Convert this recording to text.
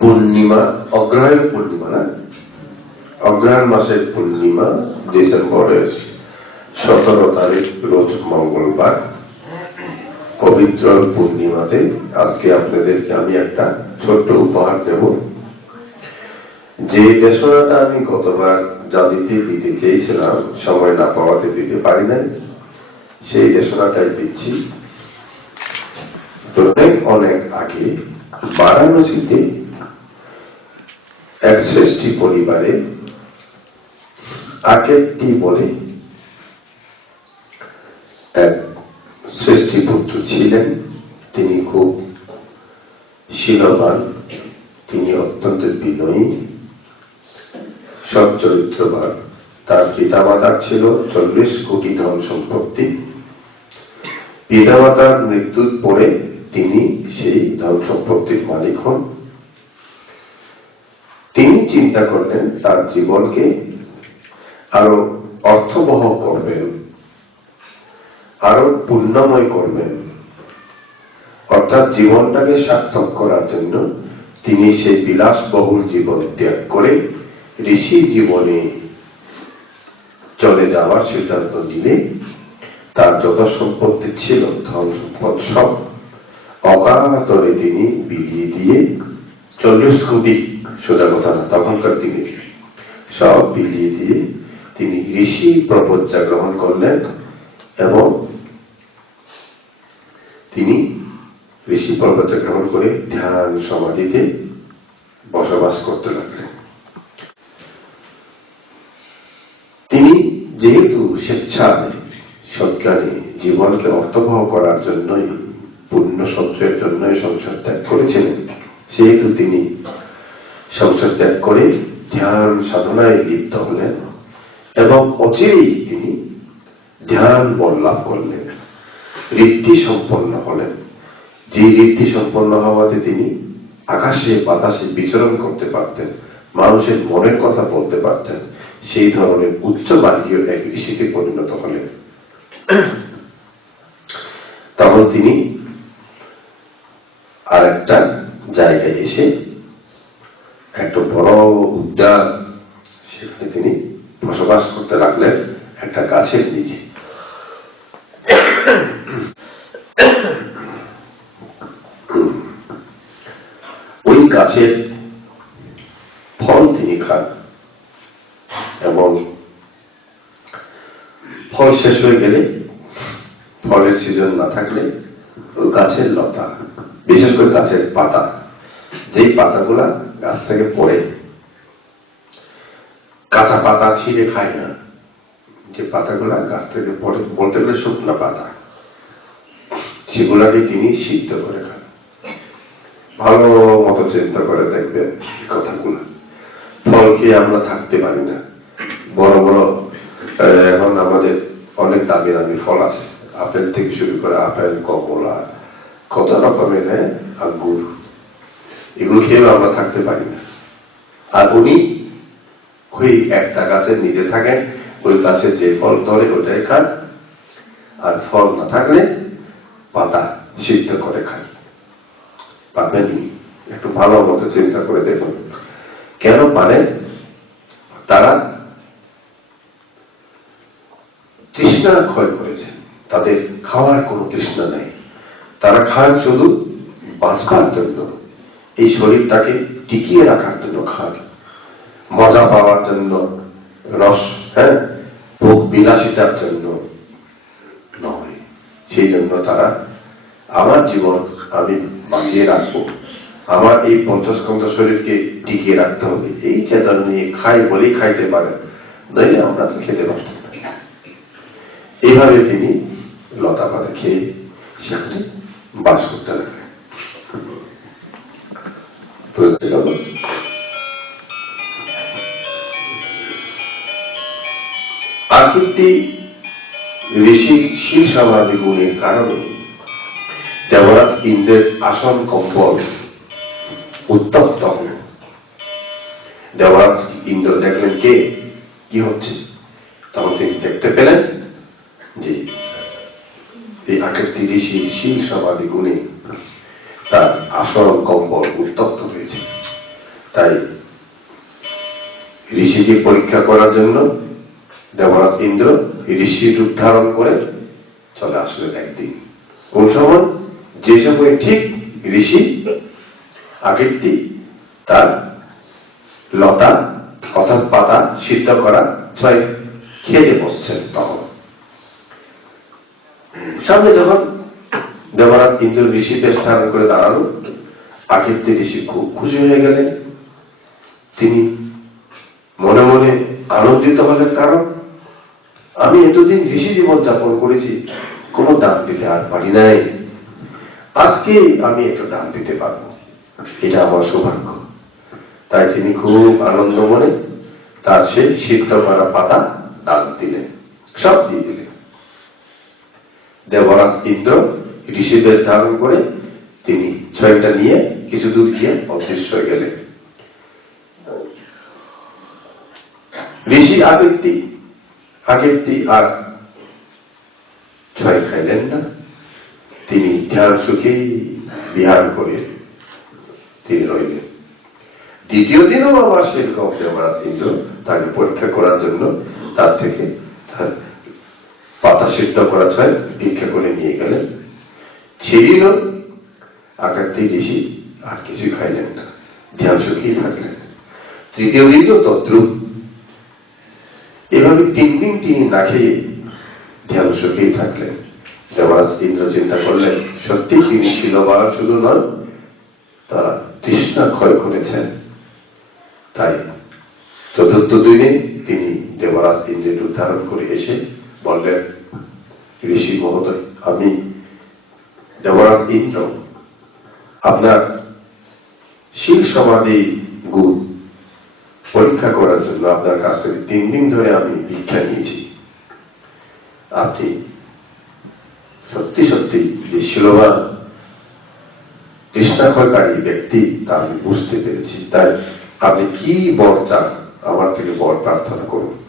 পূর্ণিমা, অগ্রহায়ণ পূর্ণিমা না? অগ্রহায়ণ মাসের পূর্ণিমা, ডিসেম্বরের সতেরো তারিখ, রোজ মঙ্গলবার। পবিত্র পূর্ণিমাতে আজকে আপনাদেরকে আমি একটা ছোট্ট উপহার দেব। যে দেশনাটা আমি গতবার জাতিতে দিতে চেয়েছিলাম, সময় না পাওয়াতে দিতে পারি নাই, সেই দেশনাটাই দিচ্ছি। অনেক অনেক আগে বারাণসীতে এক শ্রেষ্ঠী পরিবারে আকেতি বলে? এক শ্রেষ্ঠী পুত্র ছিলেন, তিনি খুব শীলবান, তিনি অত্যন্ত বিনয়ী, সচ্চরিত্রবান। তার পিতামাতার ছিল চল্লিশ কোটি ধন সম্পত্তি। পিতামাতার মৃত্যুর পরে তিনি সেই ধন সম্পত্তির মালিক হন। চিন্তা করলেন তার জীবনকে আরও অর্থবহ করবেন, আরও পুণ্যময় করবেন। অর্থাৎ জীবনটাকে সার্থক করার জন্য তিনি সেই বিলাসবহুল জীবন ত্যাগ করে ঋষি জীবনে চলে যাওয়ার সিদ্ধান্ত দিলে তার যত সম্পত্তি ছিল, ধন সম্পদ সব অকাতরে তিনি বিলিয়ে দিয়ে চল্লিশ কোটি সোজা কথা না তখনকার তিনি সব বিলিয়ে দিয়ে তিনি ঋষি প্রপজ্জা গ্রহণ করলেন এবং তিনি ঋষি প্রপজ্জা গ্রহণ করে ধ্যান সমাধিতে বসবাস করতে লাগলেন। তিনি যেহেতু স্বেচ্ছায় সজ্ঞানে জীবনকে অর্থবহ করার জন্যই, পুণ্য সঞ্চয়ের জন্যই সংসার ত্যাগ করেছিলেন, সেহেতু তিনি সংসার ত্যাগ করে ধ্যান সাধনায় লিপ্ত হলেন এবং অচিরেই তিনি ধ্যান বল লাভ করলেন। ঋদ্ধি সম্পন্ন হলেন। যে ঋদ্ধি সম্পন্ন হওয়াতে তিনি আকাশে বাতাসে বিচরণ করতে পারতেন, মানুষের মনের কথা বলতে পারতেন, সেই ধরনের উচ্চ বার্গীয় এক ঋষিতে পরিণত হলেন। তখন তিনি আর একটা জায়গায় এসে একটা বড় উদ্যান সেখানে তিনি বসবাস করতে লাগলেন, একটা গাছের নিচে। ওই গাছের ফল তিনি খান এবং ফল শেষ হয়ে গেলে ফলের সিজন না থাকলে গাছের লতা, বিশেষ করে গাছের পাতা যেই পাতাগুলা গাছ থেকে পড়ে, কাঁচা পাতা ছিঁড়ে খায় না। যে পাতাগুলা গাছ থেকে পড়ে, বলতে গেলে শুকনো পাতা। সেগুলাকে তিনি সিদ্ধ করে খান। ভালো মতো চিন্তা করে দেখবেন কথাগুলো। ফল খেয়ে আমরা থাকতে পারি না। বড় বড় এখন আমাদের অনেক দামি দামি ফল আছে। আপেল থেকে শুরু করে আপেল, কমলা, কত রকমের হ্যাঁ আঙ্গুর। এগুলো খেয়েও আমরা থাকতে পারি না। আর উনি ওই একটা গাছের নিচে থাকেন, ওই গাছের যে ফল ধরে ওটাই খান, আর ফল না থাকলে পাতা সিদ্ধ করে খান। পাবেন একটু ভালো মতো চিন্তা করে দেখুন। কেন পারে তারা তৃষ্ণা ক্ষয় করেছে তাদের খাওয়ার কোনো তৃষ্ণা নেই। তারা খান শুধু বাঁচবার জন্য। এই শরীরটাকে টিকিয়ে রাখার জন্য খান মজা পাওয়ার জন্য, রস হ্যাঁ? ভোগ বিলাসিতার জন্য নয়। সেই জন্য তারা আমার জীবন আমি বাঁচিয়ে রাখব। আমার এই পঞ্চস্কন্ধ শরীরকে টিকিয়ে রাখতে হবে। এই চেতন নিয়ে খাই বলেই খাইতে পারে, নইলে আমরা তো খেতে পারতাম এইভাবে তিনি লতা পাতা খেয়ে সেখানে বাস করতে লাগলেন। আকৃতি ঋষি সমাধি গুণের কারণে। দেবরাজ ইন্দ্রের আসন কম্বল উত্তপ্ত হল দেবরাজ ইন্দ্র দেখলেন কে? কি হচ্ছে? তখন তিনি দেখতে পেলেন যে এই আকৃতি ঋষি সমাধি গুণে তার আসন কম্বল উত্তপ্ত হয়েছে। তাই ঋষিকে পরীক্ষা করার জন্য দেবরাজ ইন্দ্র ঋষি রূপ ধারণ করে চলে আসলেন একদিন। কোন সময়? যে সময় ঠিক ঋষি আগেরটি তার লতা অর্থাৎ পাতা সিদ্ধ করা ছয় খেতে বসছেন তখন। সামনে যখন দেবরাজ ইন্দ্র ঋষিতে স্থান করে দাঁড়ানো আগেরটি ঋষি খুব খুশি হয়ে গেলেন। তিনি মনে মনে আনন্দিত হলেন, কারণ আমি এতদিন ঋষি জীবন যাপন করেছি, কোনো দান দিতে আর পারি নাই। আজকে আমি একটু দান দিতে পারব। এটা আমার সৌভাগ্য। তাই তিনি খুব আনন্দ মনে তার সেই সিদ্ধ করা পাতা দান দিলেন। সব দিয়ে দিলেন। দেবরাজ ইন্দ্র ঋষিদের ধারণ করে তিনি ছয়টা নিয়ে কিছু দূর গিয়ে অদৃশ্য গেলেন। ঋষি আগেরটি আর ছয় খাইলেন না। তিনি ধ্যান সুখেই বিহার করে তিনি রইলেন। দ্বিতীয় দিনও আবার সেরকম দেবরাজ ইন্দ্র তাকে পরীক্ষা করার জন্য তার থেকে তার পাতা সিদ্ধ করা ছয় ভিক্ষা করে নিয়ে গেলেন। সেদিনও আকারটি ঋষি আর কিছুই খাইলেন না। ধ্যান সুখেই থাকলেন। তৃতীয় দিনও তদ্রুপ এভাবে তিন দিন তিনি না খেয়ে ধ্যান সুখেই থাকলেন। দেবরাজ ইন্দ্র চিন্তা করলেন, সত্যি তিনি শিলবার শুধু নন, তারা তৃষ্ণা ক্ষয় করেছেন। তাই চতুর্থ দিনে তিনি দেবরাজ ইন্দ্রের উদ্ধারণ করে এসে বললেন, ঋষি মহোদয়, আমি দেবরাজ ইন্দ্র। আপনার শিল সমাধি গুণ পরীক্ষা করার জন্য আপনার কাছ থেকে তিন দিন ধরে আমি ভিক্ষা নিয়েছি। আপনি সত্যি সত্যি যে শিলবান তৃষ্ণাক্ষয়কারী ব্যক্তি, তা আমি বুঝতে পেরেছি। তাই আপনি কি বর চান? আমার থেকে বর প্রার্থনা করুন।